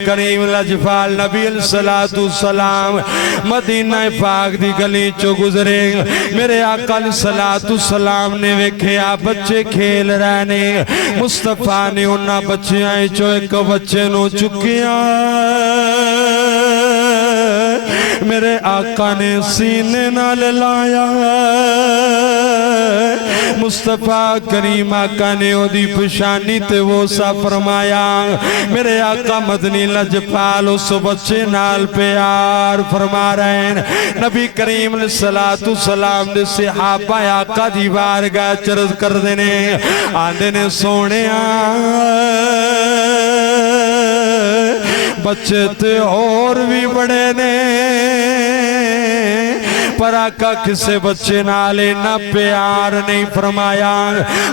کریم لجپال نبی علیہ السلام مدینہ پاک دی گلی چو گزرے میرے آقا علیہ السلام نے ویکھیا بچے کھیل رہنے مصطفیٰ نے انہاں بچیاں چو ایک بچے نو چکیاں میرے آقا نے سینے نال لایا مصطفیٰ کریم آقا نے او دی پشانی تے وہ سا فرمایا میرے آقا مدنی لجپال اس بچے نال پیار فرما رہے ہیں نبی کریم علیہ السلام دے صحابہ آقا دی بارگاہ چرز کر دینے آندے نے سونے بچے تے اور بھی بڑے نے پر آقا کسے بچے نالے نہ پیار نہیں فرمایا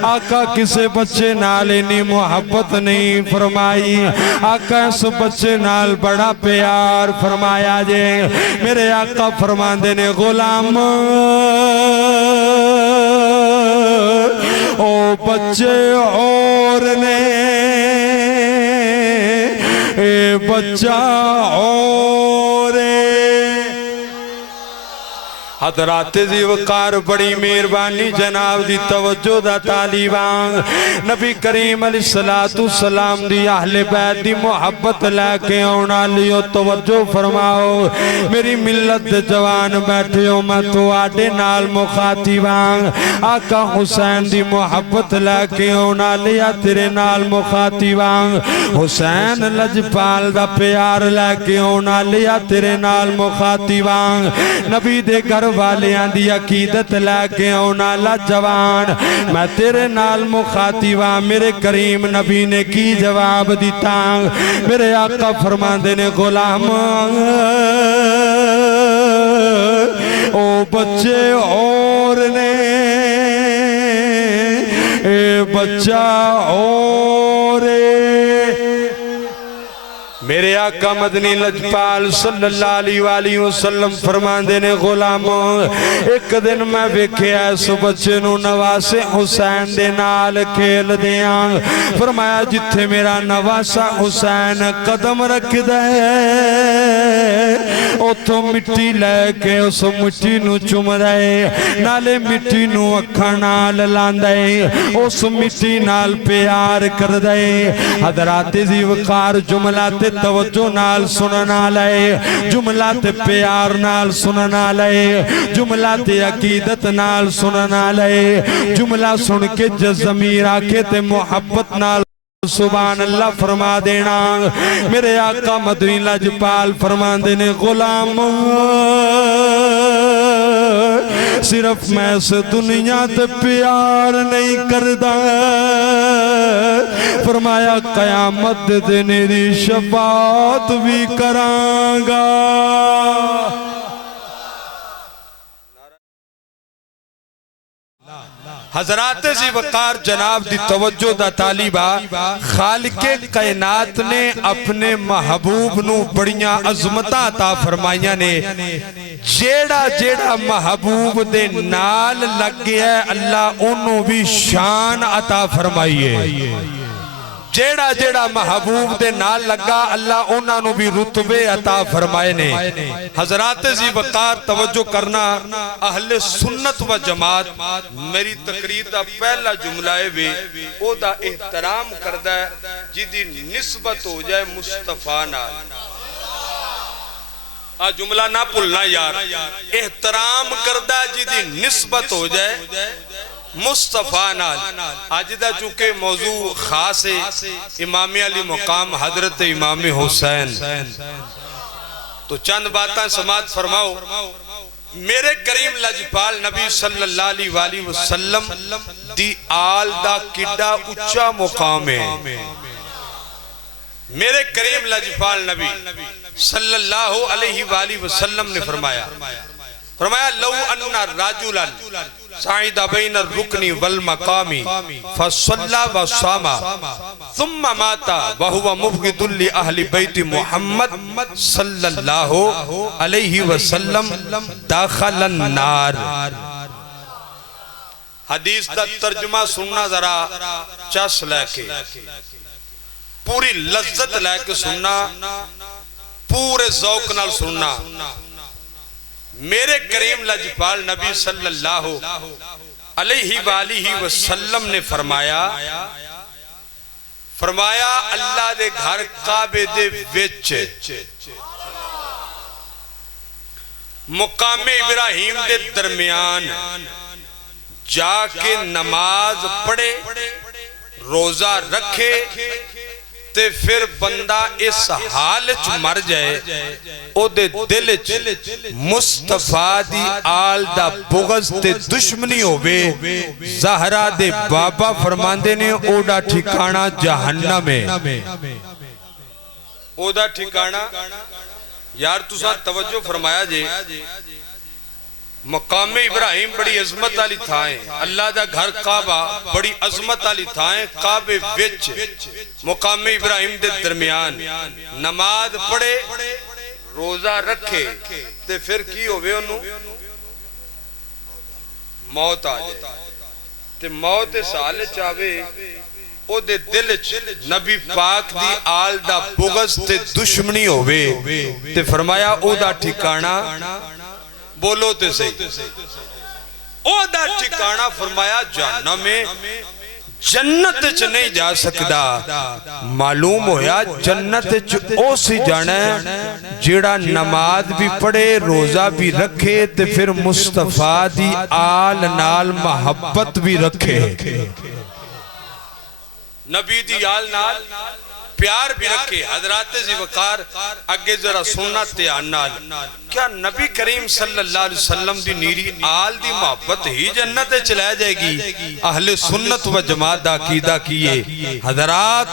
آقا کسے بچے نالے نہیں محبت نہیں فرمائی آقا اس بچے نال بڑا پیار فرمایا جے میرے آقا فرمان دینے غلام او بچے اور نے اے بچہ اور حضرات زی وقار بڑی مہربانی جناب دی توجہ دا طالبان نبی کریم علیہ السلام دی اہل بیت دی محبت لے کے اونا لیو توجہ فرماؤ میری ملت جوان بیٹھے ہو میں تو آڈے نال مخاطبان آقا حسین دی محبت لے کے اونا لیا تیرے نال مخاطبان حسین لجپال دا پیار لے کے اونا لیا تیرے نال مخاطبان نبی دے گھر والیاں دی عقیدت لے کے اونا لا جوان میں تیرے نال مخاطباں میرے کریم نبی نے کی جواب دیتا میرے آقا فرمان دینے غلام او بچے اور نے اے بچہ اور میرے آقا مدنی لجپال صلی اللہ علیہ وآلہ وسلم فرمان دینے غلاموں ایک دن میں ویکھے ایسو بچے نو نواسے حسین دے نال کھیل دیاں فرمایا جتھے میرا نواسا حسین قدم رکھ دے او تو مٹی لے کے اس مٹی نو چم دے نالے مٹی نو اکھا نال لاندے اس مٹی نال پیار کر دے حضرات زی وقار جملات توجہ نال سننا لائے جملات پیار نال سننا لائے جملات عقیدت نال سننا لائے جملہ سن کے جزمیر آکے تے محبت نال سبحان اللہ فرما دینا میرے آقا مدنی لجپال فرمان دینے غلام صرف میں اس دنیا تے پیار نہیں کردہ فرمایا قیامت دینے دی شفاعت بھی کرانگا حضرات زی وقار جناب دی توجہ دا طالبہ خالق کائنات نے اپنے محبوب نو بڑیاں عظمتاں عطا فرمائیاں نے جیڑا محبوب دے نال لگ گیا ہے اللہ انہوں بھی شان عطا فرمائیے جیڑا محبوب دے نال لگا اللہ انہوں نے بھی رتبے عطا فرمائے نے حضرات زی وقار توجہ کرنا اہل سنت و جماعت میری تقریر دا پہلا جملہ ہے او دا احترام کردہ ہے جدی نسبت ہو جائے مصطفیٰ نال جملہ نہ پلنا یار احترام کردہ جدی نسبت ہو جائے مصطفیٰ نال آج دا چونکہ موضوع خاص ہے امام علی مقام حضرت امام حسین تو چند باتاں سماعت فرماؤ میرے کریم لجپال نبی صلی اللہ علیہ وآلہ وسلم دی آل دا کڈا اچھا مقام ہے میرے کریم لجپال نبی صلی اللہ علیہ وآلہ وسلم نے فرمایا لو انہ راجولا سعید بین الرکن والمقام فصلى وصام ثم مات وهو مبغض لأهل بیت محمد صلی اللہ علیہ وسلم داخل النار حدیث دا ترجمہ سننا ذرا چس لے کے پوری لذت لے کے سننا، پورے ذوق نال سننا۔ میرے کریم لجپال نبی صلی اللہ علیہ وآلہ وسلم نے فرمایا اللہ دے گھر کعبے دے وچ مقام ابراہیم دے درمیان جا کے نماز پڑھے، روزہ رکھے تے پھر بندہ اس حال چ مر جائے او دے دل چ مصطفیٰ دی آل دا بغض تے دشمنی ہوئے۔ زہرا دے بابا فرماندے نے او دا ٹھکانہ جہنم ہے۔ او دا ٹھکانہ یار تساں توجہ فرمایا جے، مقام ابراہیم بڑی عظمت والی تھائیں، اللہ دا گھر کعبہ بڑی عظمت والی تھائیں، کعبے وچ مقام ابراہیم دے درمیان نماز پڑھے، روزہ رکھے تے پھر کی ہوئے انہوں موت آ جائے تے موت سال چاہوے او دے دل چ نبی پاک دی آل دا بغض تے دشمنی ہوئے تے فرمایا او دا ٹھکانہ بولو تے صحیح او دا ٹھکانہ فرمایا جہنم میں، جنت چ نہیں جا سکدا۔ معلوم ہویا جنت چ او سی جانا ہے جیڑا نماز بھی پڑھے، روزہ بھی رکھے تے پھر مصطفیٰ دی آل نال محبت بھی رکھے، نبی دی آل نال پیار بھی رکھے۔ حضرات ذی وقار اگے ذرا سننا دھیان نال، کیا نبی کریم صلی اللہ علیہ وسلم دی نیری آل دی محبت ہی جنت چلے جائے گی؟ اہل سنت و جماعت دا عقیدہ کیے حضرات،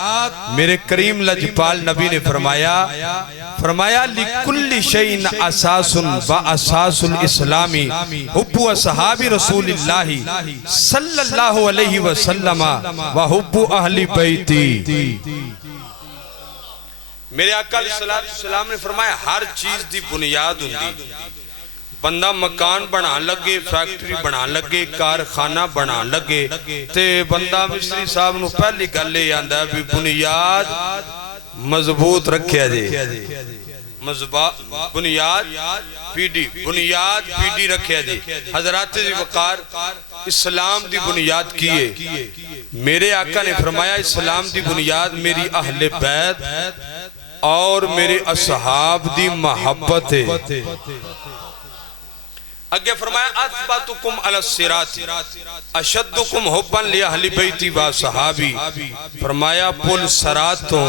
میرے کریم لجپال نبی نے فرمایا لِكُلِّ شَيْءٍ أَسَاسٌ وَأَسَاسُ الْإِسْلَامِ حُبُّ أَصْحَابِ رسول اللہ صلی اللہ علیہ وسلم وَحُبُّ أَهْلِ بَيْتِ۔ میرے آقا علیہ السلام نے فرمایا ہر چیز دی بنیاد ہوندی، بندہ مکان بنا لگے، فیکٹری بنا لگے، کارخانہ بنا لگے تے بندہ مستری صاحب نو پہلی گلے آندہ ہے بھی بنیاد مضبوط رکھیا جے، بنیاد پی ڈی رکھیا جے۔ حضرات ذی وقار اسلام دی بنیاد کیے، میرے آقا نے فرمایا اسلام دی بنیاد میری اہل بیت اور میرے اصحاب دی محبت ہے۔ اگے فرمایا اثباتکم علی الصراط اشدکم حبا لأہل بیتی و صحابی، فرمایا پل صراط تو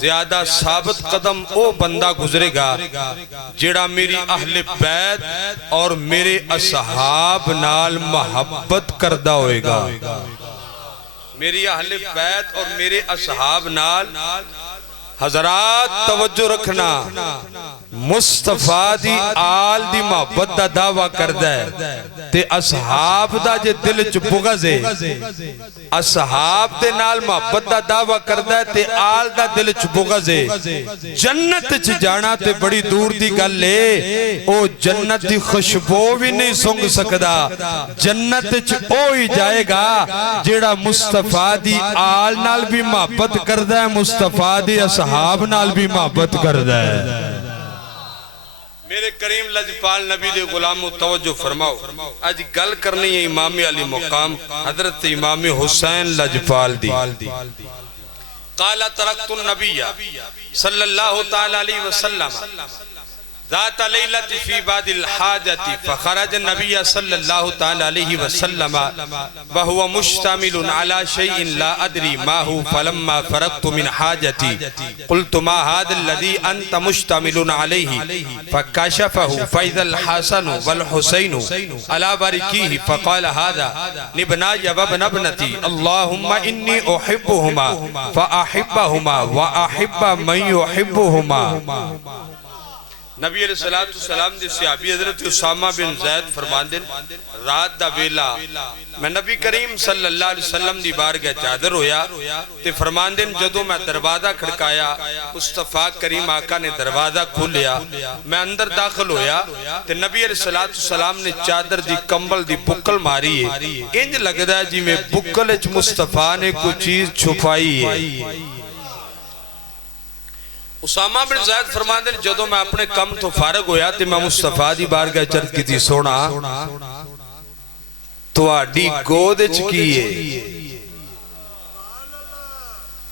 زیادہ ثابت قدم او بندہ گزرے گا جیڑا میری اہل بیت اور میرے اصحاب نال محبت کردہ ہوئے گا۔ میری اہل بیت اور میرے اصحاب نال حضرات توجہ رکھنا، مصطفیٰ دی آل دی محبت دا دعویٰ کردہ ہے تے اصحاب دا جے دل چ بغض ہے، اصحاب دے نال محبت دا دعویٰ کردہ ہے تے آل دا دل چ بغض ہے، جنت چ جانا تے بڑی دور دی گل ہے، او جنت دی خوشبو بھی نہیں سنگ سکدا، جنت چ او ہی جائے گا جیڑا مصطفیٰ دی آل نال بھی محبت کردہ ہے، مصطفیٰ دی اصحاب نال بھی محبت کردہ ہے۔ میرے کریم لجپال نبی دے غلامو توجہ فرماؤ، آج گل کرنی ہے امام علی مقام حضرت امام حسین لجپال دی۔ قال ترکت النبی صلی اللہ تعالی علیہ وسلم ذات لیلت فی بعد الحاجت فخرج النبی صلی اللہ تعالی علیہ وسلم وہو مشتمل علی شیء لا ادری ما ہو فلما فرقت من حاجتی قلت ما هذا الذي انت مشتمل علیہ فکشفہ فاذا الحسن والحسین علی بارکیہ فقال هذا لبناي وابن ابنتی اللہم انی احبہما فاحبہما واحب من یحبہما۔ نبی علیہ السلام دے صحابی حضرت اسامہ بن زید فرماندن رات دا ویلا میں نبی کریم صلی اللہ علیہ وسلم دی بارگاہ چادر ہویا تے فرماندن جدو میں دروازہ کھڑکایا مصطفیٰ کریم آقا نے دروازہ کھولیا، میں اندر داخل ہویا تے نبی علیہ السلام نے چادر دی کمبل دی بکل ماری ہے، انج لگدا ہے جی میں بکل اچ مصطفیٰ نے کوئی چیز چھپائی ہے، اسامہ بن زید فرماندے نے جدوں میں اپنے کم تو فارغ ہویا تے میں مصطفیٰ دی بارگاہ چرد کی تھی سونا تو آڈی گود چکیے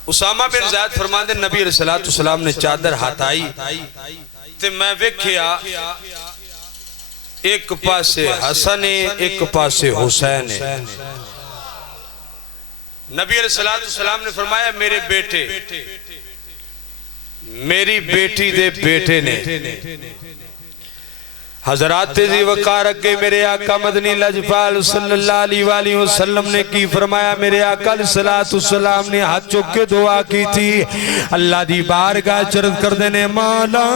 اسامہ بن زید فرماندے نبی علیہ السلام نے چادر ہاتھ آئی تے میں ویکھیا ایک پاسے حسن ایک پاسے حسین نبی علیہ السلام نے فرمایا میرے بیٹے میری بیٹی دے بیٹے نے حضرات تیزی وقار کے میرے آقا مدنی لجپال صلی اللہ علیہ وآلہ وسلم نے کی فرمایا میرے آقا علیہ السلام نے ہاتھ چک کے دعا کی تھی اللہ دی بارگاہ چرد کر دینے مولا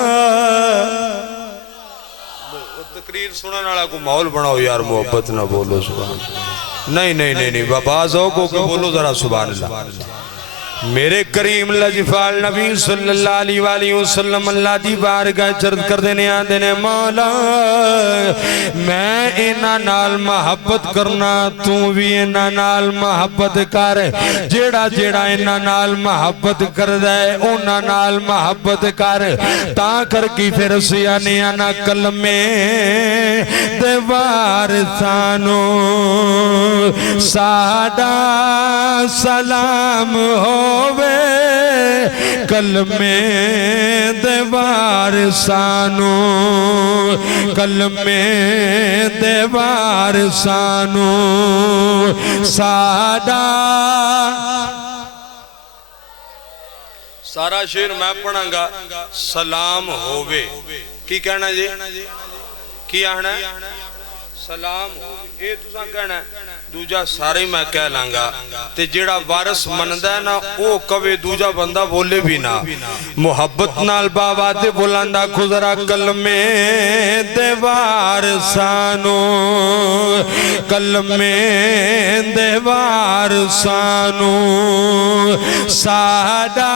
تقریر سنن والا کو ماحول بناؤ یار محبت نہ بولو سبحان نہیں باز ہو کو بولو ذرا سبحان اللہ میرے کریم لجفال نبی صلی اللہ علیہ وآلہ وسلم اللہ دی بارگاہ چرد کر دینے آدھنے مولا میں اینا نال محبت کرنا تو بھی اینا نال محبت کر جیڑا جیڑا اینا نال محبت کر دے اونا نال محبت کر تا کر کی پھر سیانے آنا کلمے دیوار ثانو ساڑا سلام ہووے کلمے دیوار سانو کلمے دیوار سانو ساڑا سارا شعر میں پڑھاں گا سلام ہووے کی کہنا جی کی آہنا ہے سلام ہووے اے تُساں کہنا ہے دوجہ سارے میں کہہ لانگا تے جیڑا وارس مندہ ہے نا او کوئے دوجہ بندہ بولے بھی نا محبت نال باوات بلاندہ خزرہ کلمے دیوار سانو کلمے دیوار سانو ساڑا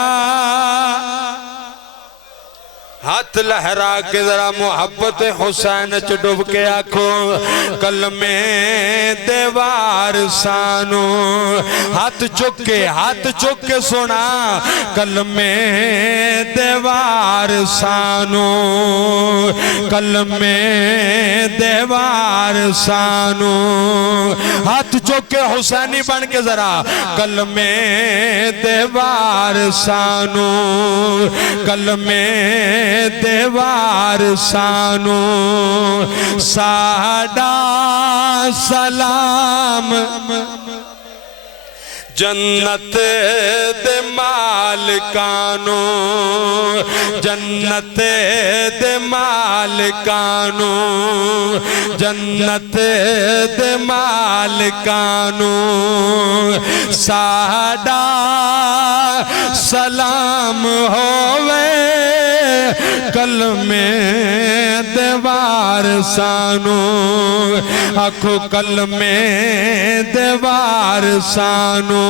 ہاتھ لہرا کے ذرا محبت حسین چڈوب کے آنکھوں کلمے دیوار سانو ہاتھ چک کے سنا کلمے دیوار سانو کلمے دیوار سانو ہاتھ چک کے حسینی بن کے ذرا کلمے دیوار سانو کلمے دیوار سانو ساڑا سلام جنت دے مالکانو جنت دے مالکانو جنت دے مالکانو ساڑا سلام ہووے کلمے دیوار سانو آنکھو کلمے دیوار سانو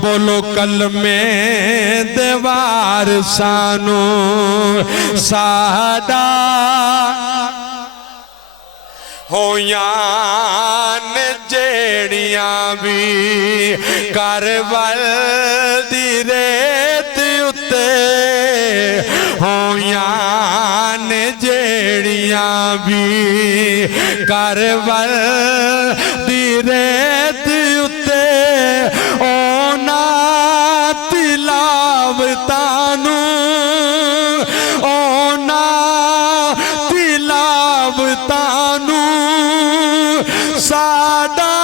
بولو کلمے دیوار سانو ساڑا ہویان جیڑیاں بھی کارول دی ریت اتے ہویان جیڑیاں بھی کارول دی ریت اتے اونا تلاوتانو اونا تلاوتانو ساڑا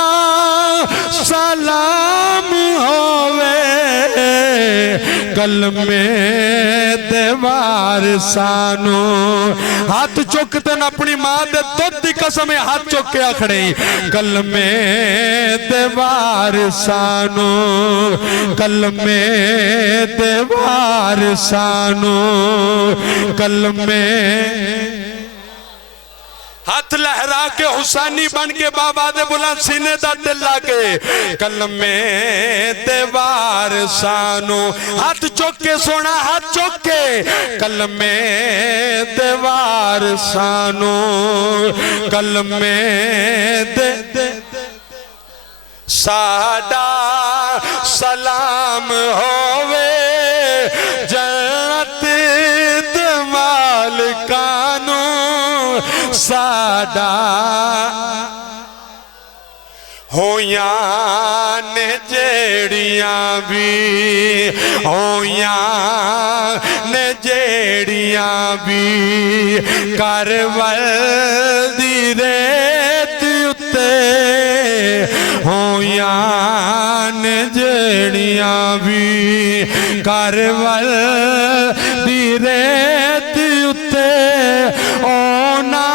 سلام ہووے کلمے دیوار سانو ہاتھ چکتے نا اپنی ماں دے دودھ دی قسم ہاتھ چک کے آکھڑے کلمے دیوار سانو کلمے دیوار سانو کلمے ہاتھ لہرا کے حسینی بن کے بابا دے بلند سینے دا دلہ کے کلمے دیوار سانو ہاتھ چک کے سونا ہاتھ چک کے کلمے دیوار سانو کلمے ساڑا سلام ہووے جنت ساڈا ہویاں نے جیڑیاں بھی ہویاں نے جیڑیاں بھی کرول دی ریت اتے ہویاں نے جیڑیاں بھی کرول دی ریت اتے اونا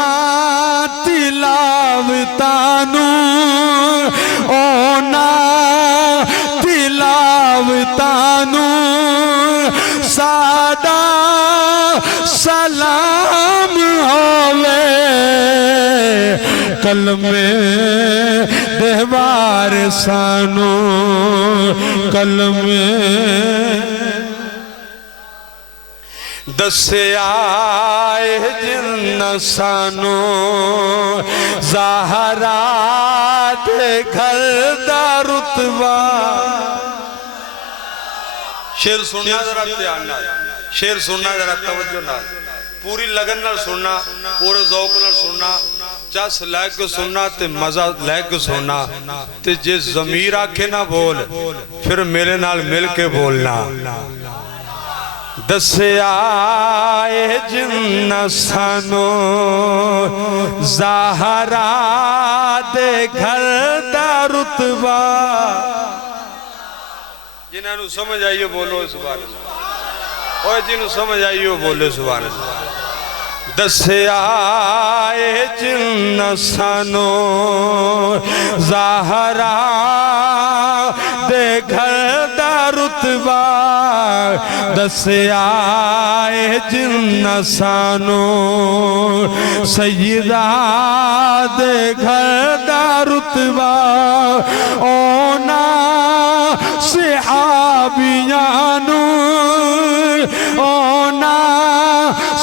تلاوتانو اونا تلاوتانو ساڈا سلام ہووے کلمے دیوار سانو کلمے دسیا جن سانو زہرا دے گھر دا رتبہ شیر سننا ذرا دھیان نال شیر سننا ذرا توجہ نال پوری لگن نال سننا پورے ذوق نال سننا چس لے کے سننا تے مزہ لے کے سننا تے جے ضمیر آکھے نہ بول پھر میرے نال مل کے بولنا دسیا جن سانو زہرا دے گھر دا رتبہ جنہاں نو سمجھ آئیے بولو سبحان اللہ اوہ جنہوں سمجھ آئیے بولے سبحان اللہ دسیا جن سانو زہرا دے گھر دا رتبہ دسیا جن سانو سیدہ دے گھر دا رتبہ اونا صحابیانو اونا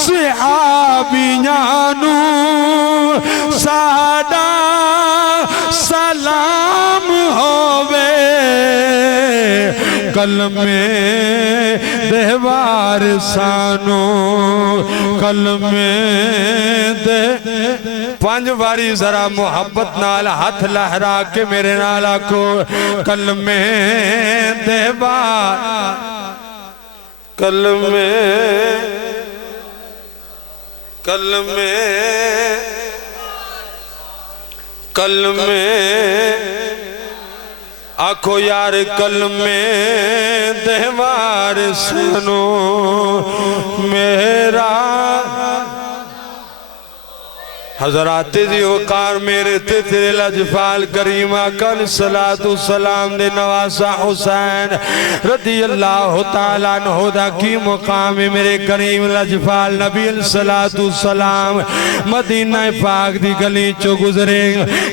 صحابیانو ساڈا سلام ہووے کلمے دیوار سانو کلمے دے پانچ باری ذرا محبت نال ہاتھ لہرا کے میرے نال آکھو کلمے دیوار کلمے کلمے کلمے آکھو یار کلمے دیوار سنو میرا حضرات دی وقار میرے تیرے لجفال کریم آقا علیہ السلام دے نواسا حسین رضی اللہ تعالیٰ عنہ دا کی مقام میرے کریم لجفال نبی علیہ السلام مدینہ پاک دی گلی چو گزرے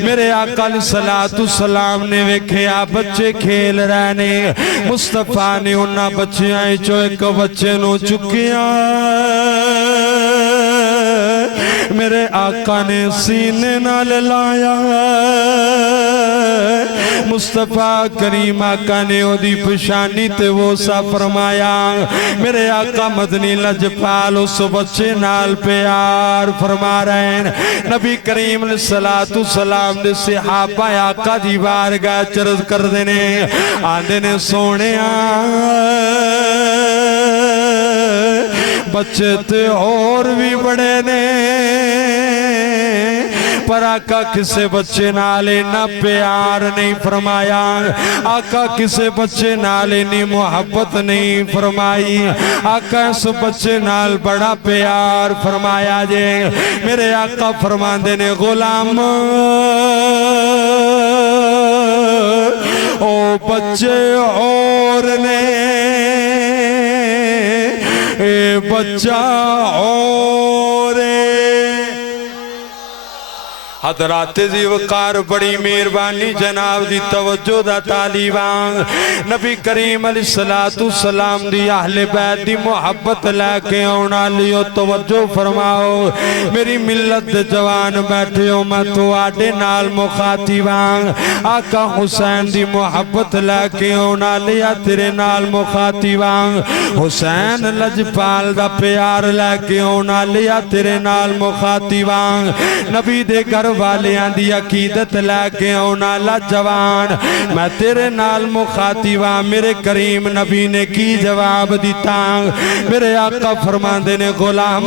میرے آقا علیہ السلام نے ویکھیا بچے کھیل رہنے مصطفیٰ نے انہا بچے آئے چو ایک بچے نو چکیاں میرے آقا نے سینے نال لایا مصطفیٰ کریم آقا نے دی پشانی تے وہ سا فرمایا میرے آقا مدنی لجپال اس بچے نال پیار فرما رہے ہیں نبی کریم علیہ السلام دے صحابہ آقا دی بارگاہ چرز کر دینے آندے نے سونے بچے تے اور بھی بڑے نے پر آقا کسے بچے نالے نہ پیار نہیں فرمایا آقا کسے بچے نالے نہیں محبت نہیں فرمائی آقا اس بچے نال بڑا پیار فرمایا جے میرے آقا فرمان دینے غلام او بچے اور نے اے بچہ اور حضرات زی وقار بڑی مہربانی جناب دی توجہ دا طالبان نبی کریم علیہ السلام دی اہل بیت دی محبت لے کے اونا لیو توجہ فرماؤ میری ملت جوان بیٹھے ہو میں تو آڈے نال مخاطبان آقا حسین دی محبت لے کے اونا لیا تیرے نال مخاطبان حسین لجپال دا پیار لے کے اونا لیا تیرے نال مخاطبان نبی دے گھر والیاں دی عقیدت لے کے اونا لا جوان میں تیرے نال مخاطباں میرے کریم نبی نے کی جواب دیتا میرے آقا فرماندے نے غلام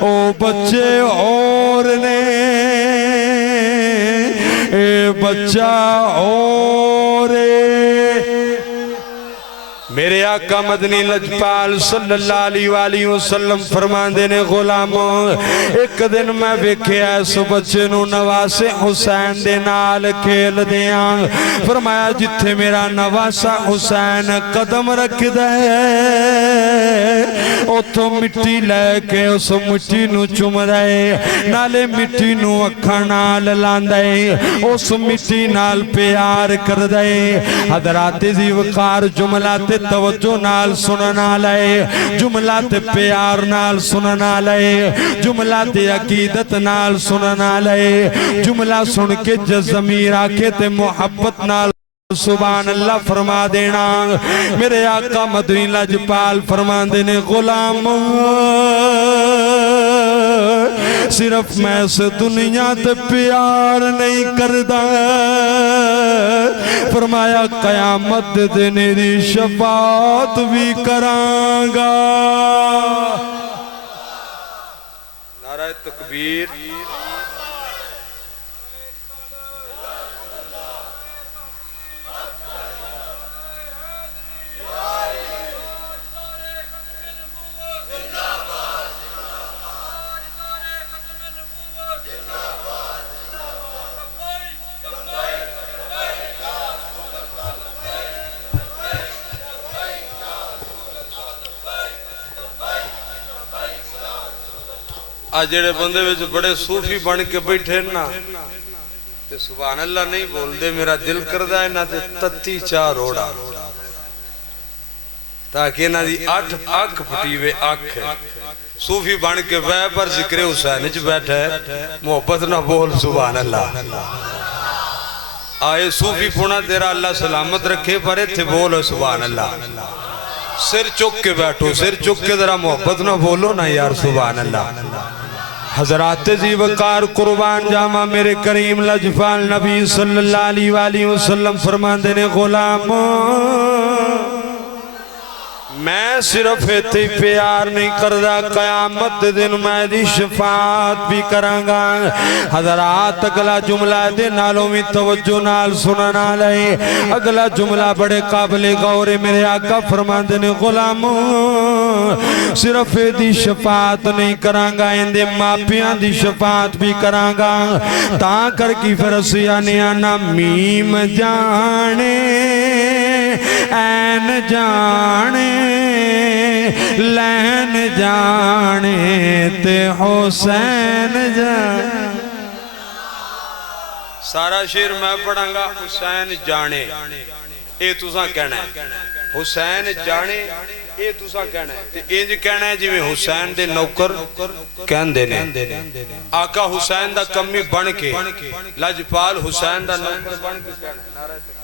او بچے اور نے اے بچہ اور میرے آقا مدنی لجپال صلی اللہ علیہ وآلہ وسلم فرماندے نے غلاموں ایک دن میں ویکھے ایس بچے نو نواسے حسین دے نال کھیل دیاں فرمایا جتھے میرا نواسا حسین قدم رکھ دے اتھو مٹی لے کے اس مٹی نو چم دے نالے مٹی نو اکھا نال لاندے اس مٹی نال پیار کر دے حضرات زی وقار جملات توجہ نال سننا لائے جملات پیار نال سننا لائے جملات عقیدت نال سننا لائے جملہ سن کے جزمیر آکے تے محبت نال سبحان اللہ فرما دینا میرے آقا مدنی لجپال فرما دینے غلام صرف میں اس دنیا تے پیار نہیں کردہ فرمایا قیامت دن دی شفاعت بھی کرانگا نعرہ تکبیر آج جڑے بندے وچ بڑے صوفی بن کے بیٹھے نا تے سبحان اللہ نہیں بول دے میرا دل کردہ ہے نا تے تتی چار روڑا تاکہ نا دی آنکھ پھٹی وے آنکھ ہے صوفی بن کے وے پر ذکر حسین چ بیٹھا ہے محبت نہ بول سبحان اللہ آئے صوفی پونا تیرا اللہ سلامت رکھے پرے تھے بولو سبحان اللہ سر چک کے بیٹھو سر چک کے ذرا محبت نہ بولو نا یار سبحان اللہ حضرات زی وقار قربان جامع میرے کریم لجپال نبی صلی اللہ علیہ وآلہ وسلم فرماندے نے غلام میں صرف اتھی پیار نہیں کردہ قیامت دن میں دی شفاعت بھی کرانگا حضرات اگلا جملہ دے نالوں میں توجہ نال سننا لئے اگلا جملہ بڑے قابل غور میرے آقا فرماندے نے غلام صرف دی شفاعت نہیں کرانگا اندے ماپیاں دی شفاعت بھی کرانگا تاں کر کی فرسیانی آنا میم جانے این جانے لین جانے تے حسین جانے سارا شیر میں پڑھاں گا حسین جانے اے تُساں کہنا ہے حسین جانے اے تُساں کہنا ہے انج کہنا ہے جی میں حسین دے نوکر کہن دینے آقا حسین دا کمی بن کے لجپال حسین دا نوکر بن کے کہنا ہے نعرہ تکبیر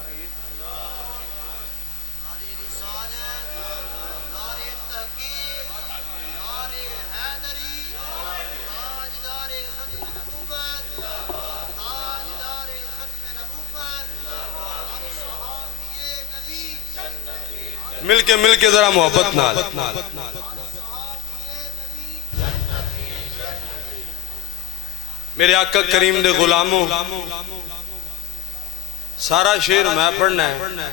مل کے ذرا محبت نال میرے آقا کریم دے غلاموں سارا شعر میں پڑھنا ہے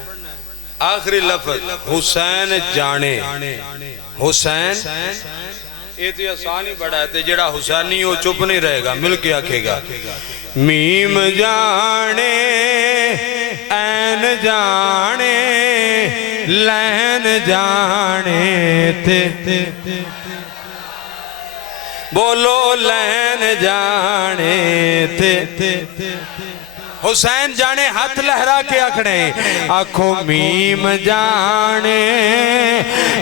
آخری لفظ حسین جانے حسین یہ تو آسانی بڑا ہے جڑا حسینی ہو چپ نہیں رہے گا مل کے آکھے گا میم جانے این جانے لین جانے تے بولو لین جانے تے حسین جانے ہاتھ لہرا کے اکھڑے آنکھوں میم جانے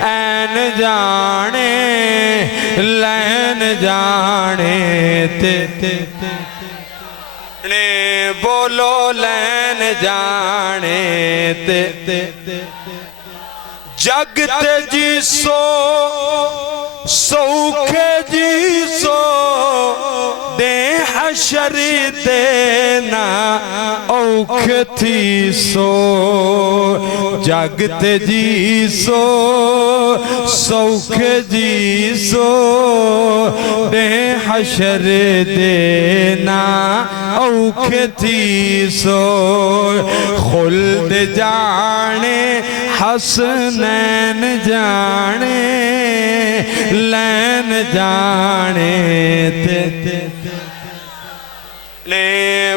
این جانے لین جانے تے بولو لین جانے تے جگتے جی سو سوکھے جی سو دے حشر دینا اوکھ تھی سو جگتے جی سو سوکھے جی سو دے حشر دینا اوکھ تھی سو خلد جانے حسنین جانے لین جانے تے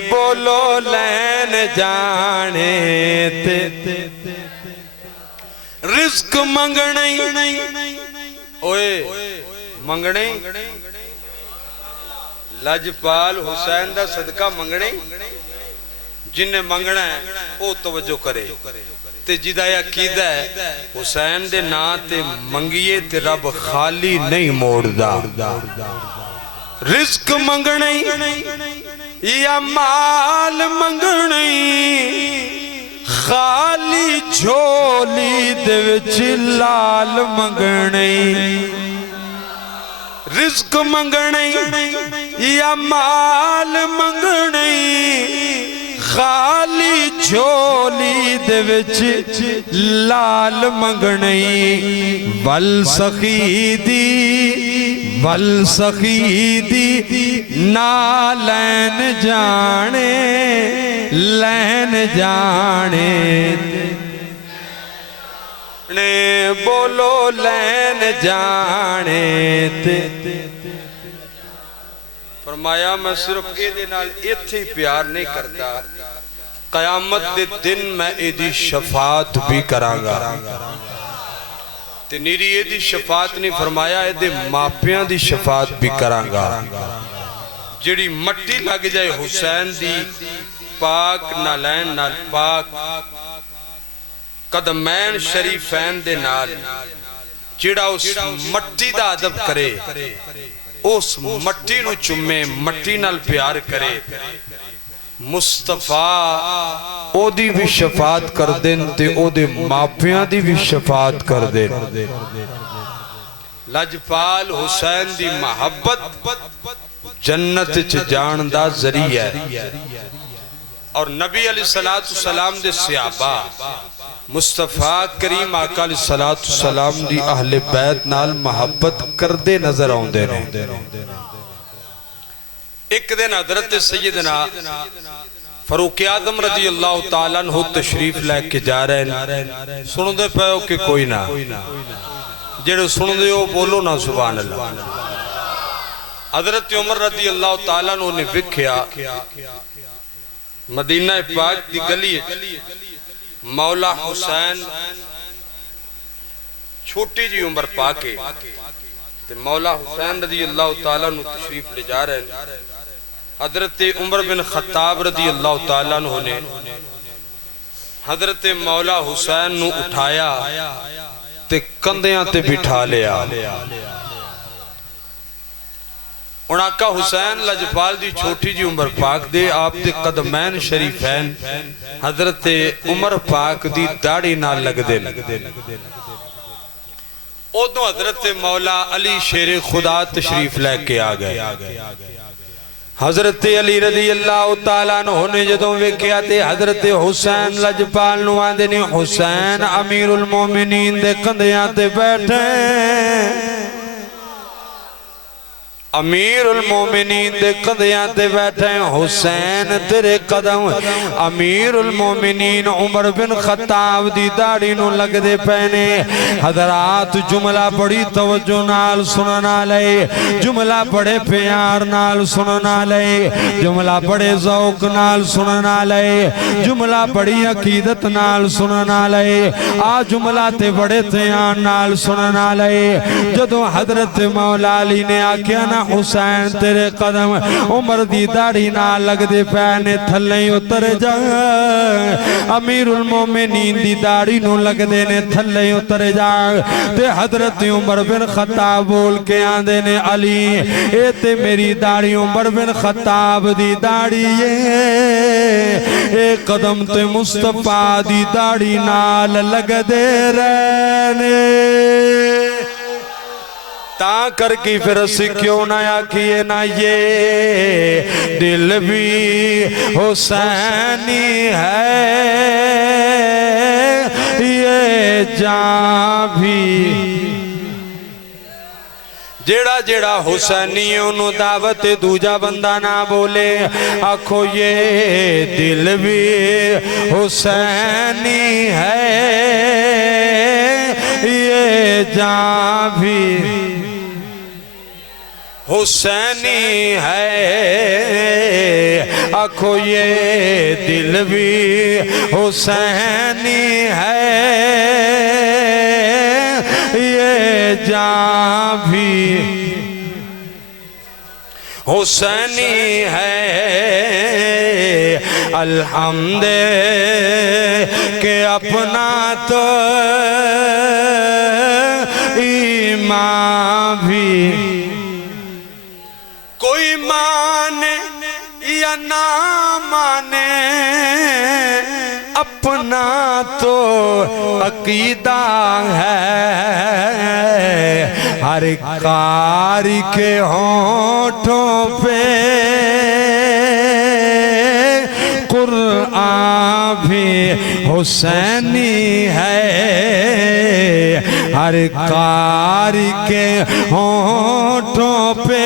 بولو لین جانے تے رزق منگنے اوئے منگنے لجپال حسین دا صدقہ منگنے جنہیں منگنا ہے وہ توجہ کرے تے جدہ عقیدہ ہے حسین دے نا تے منگیے تے رب خالی نہیں موڑ دا رزق منگنے یا مال منگنے خالی جھولی دے وچ لال منگنے رزق منگنے یا مال منگنے خالی جھولی دے وچ لال منگنے ول سخی دی نا لین جانے لین جانے بولو لین جانے تے فرمایا میں صرف ایدے نال ایتھی پیار نہیں کرتا قیامت دے دن میں ایدی شفاعت بھی کرانگا تے نیری ایدی شفاعت نہیں فرمایا ایدے ماپیاں دی شفاعت بھی کرانگا جڑی مٹی لگ جائے حسین دی پاک نالین نال پاک قدمین شریفین دے نال جڑا اس مٹی دا عدب کرے اس مٹی نو چمے مٹی نال پیار کرے مصطفیٰ او دی بھی شفاعت کر دین تے او دے ماپیاں دی بھی شفاعت کر دین لجپال حسین دی محبت جنت چ جان دا ذریعہ ہے اور نبی علیہ السلام دے صحابہ مصطفیٰ کریم آقا علیہ السلام دی اہل بیت نال محبت کردے نظر آؤں دے رہے ایک دن حضرت سیدنا فاروق اعظم رضی اللہ تعالیٰ عنہ تشریف لے کے جا رہے ہیں سنو دے پہ ہو کہ کوئی نہ جڑے سنو دے ہو بولو نا سبحان اللہ حضرت عمر رضی اللہ تعالیٰ عنہ نے وکھیا مدینہ پاک دی گلی مولا حسین چھوٹی جی عمر پاکے مولا حسین رضی اللہ تعالیٰ عنہ تشریف لے جا رہے ہیں حضرت عمر بن خطاب رضی اللہ تعالیٰ عنہ نے حضرت مولا حسین نو اٹھایا تے کندیاں تے بٹھا لیا اناکا حسین لجپال دی چھوٹی جی عمر پاک دے آپ دے قدمین شریفین حضرت عمر پاک دی داڑی نہ لگ دے اوہ حضرت مولا علی شیر خدا تشریف لے کے آگئے حضرت علی رضی اللہ تعالیٰ عنہ نے جدوں ویکھیا تے حضرت حسین لجپال نو آندے نے حسین امیر المومنین دے کندیاں تے بیٹھے امیر المومنین دے قدیاں تے بیٹھے حسین تیرے قدم امیر المومنین عمر بن خطاب دی داڑی نو لگ دے پہنے حضرات جملہ بڑی توجہ نال سننا لے جملہ بڑے پیار نال سننا لے جملہ بڑے ذوق نال سننا لے جملہ بڑی عقیدت نال سننا لے آ جملہ تے بڑے تیان نال سننا لے جدو حضرت مولا علی نے آکیا نا حسین تیرے قدم عمر دی داڑھی نہ لگ دے پینے تھلیں اتر جا امیر المومنین دی داڑھی نو لگ دے نے تھلیں اتر جا تے حضرت عمر بن خطاب بول کے آندے نے علی اے تے میری داڑھی عمر بن خطاب دی داڑھی اے قدم تے مصطفیٰ دی داڑھی نال لگ دے رہنے تا کر کی پھر اسی کیوں نہ آکھئے نہ یہ دل بھی حسینی ہے یہ جان بھی جیڑا جیڑا حسینی انہوں دعوت دوجا بندہ نہ بولے آکھو یہ دل بھی حسینی ہے یہ جان بھی حسینی ہے آکھو یہ دل بھی حسینی ہے یہ جان بھی حسینی ہے الحمد کہ اپنا تو ایمان بھی کوئی مانے یا نہ مانے اپنا تو عقیدہ ہے ہر قاری کے ہونٹوں پہ قرآن بھی حسینی ہے ہر قاری کے ہونٹوں پہ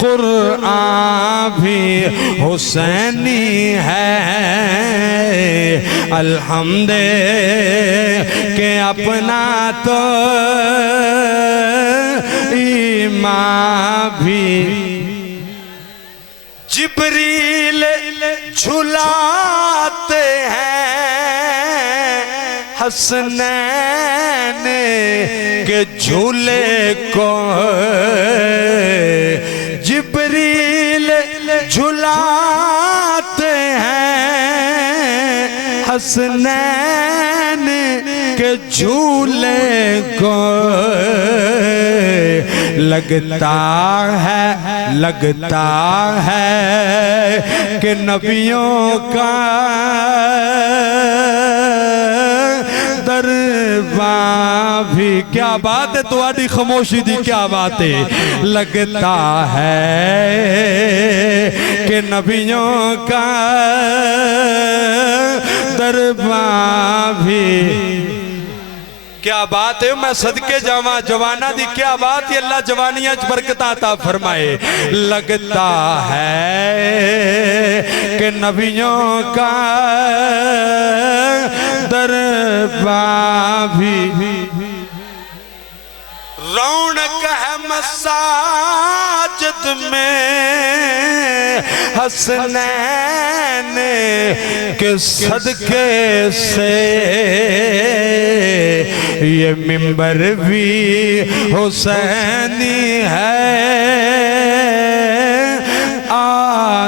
قرآن بھی حسینی ہے الحمد کہ اپنا تو ایمان بھی جبریل جھلاتے ہیں حسنین کے جھولے کو جبریل جھلاتے ہیں حسنین کے جھولے کو لگتا ہے کہ نبیوں کا دربار بھی کیا بات ہے تو آدھی خاموشی دی کیا بات ہے لگتا ہے کہ نبیوں کا دربار بھی کیا بات ہے میں صدقے جوانہ دی کیا بات ہے اللہ جوانیاں برکت عطا فرمائے لگتا ہے کہ نبیوں کا دربار بھی رونق ہے مساجد میں حسنین کے صدقے سے یہ منبر بھی حسینی ہے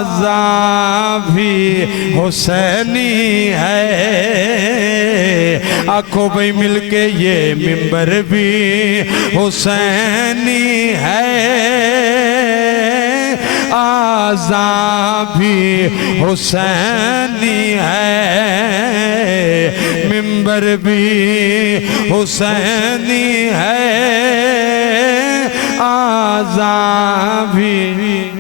آذان بھی حسینی ہے آنکھوں بھائی مل کے یہ منبر بھی حسینی ہے آذان بھی حسینی ہے منبر بھی حسینی ہے آذان بھی